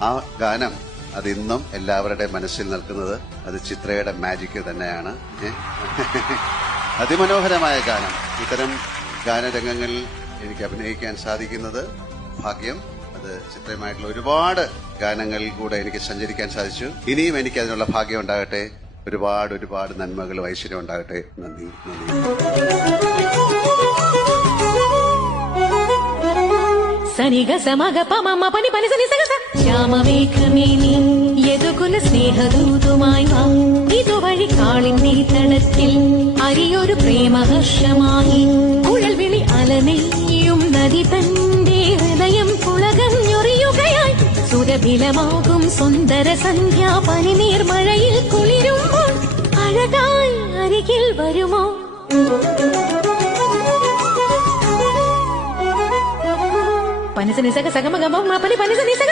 ആ ഗാനം അതിന്നും എല്ലാവരുടെ മനസ്സിൽ നിൽക്കുന്നത് അത് ചിത്രയുടെ മാജിക് തന്നെയാണ്. അതിമനോഹരമായ ഗാനം. ഇത്തരം ഗാനരംഗങ്ങളിൽ എനിക്ക് അഭിനയിക്കാൻ സാധിക്കുന്നത് ഭാഗ്യം. അത് ചിത്രമായിട്ടുള്ള ഒരുപാട് ഗാനങ്ങളിൽ കൂടെ എനിക്ക് സഞ്ചരിക്കാൻ സാധിച്ചു. ഇനിയും എനിക്ക് അതിനുള്ള ഭാഗ്യം ഉണ്ടാകട്ടെ. ഒരുപാട് ഒരുപാട് നന്മകളും ഐശ്വര്യം ഉണ്ടാകട്ടെ. നന്ദി. സനിഗ സമഗ പമ പനി പനി സനി സഗ ശ്യാമമേഘമേനി യദുകുല സ്നേഹദൂതുമായി വാ ഇതുവഴി കാളിന്റെ തടത്തിൽ അരിയൊരു പ്രേമഹർഷമായി കുഴൽ വിളി അലനെയ്യും നദി തന്റെ ഹൃദയം പുളകഞ്ഞൊറിയുകയായി സുരഭിലമാകും സുന്ദര സന്ധ്യാ പനിനീർ മഴയിൽ കുളിരുമ്പോൾ അഴകായി അരികിൽ വരുമോ? പനിസനി സഗ സഗമ ഗമ പനി പനിസനി സഗ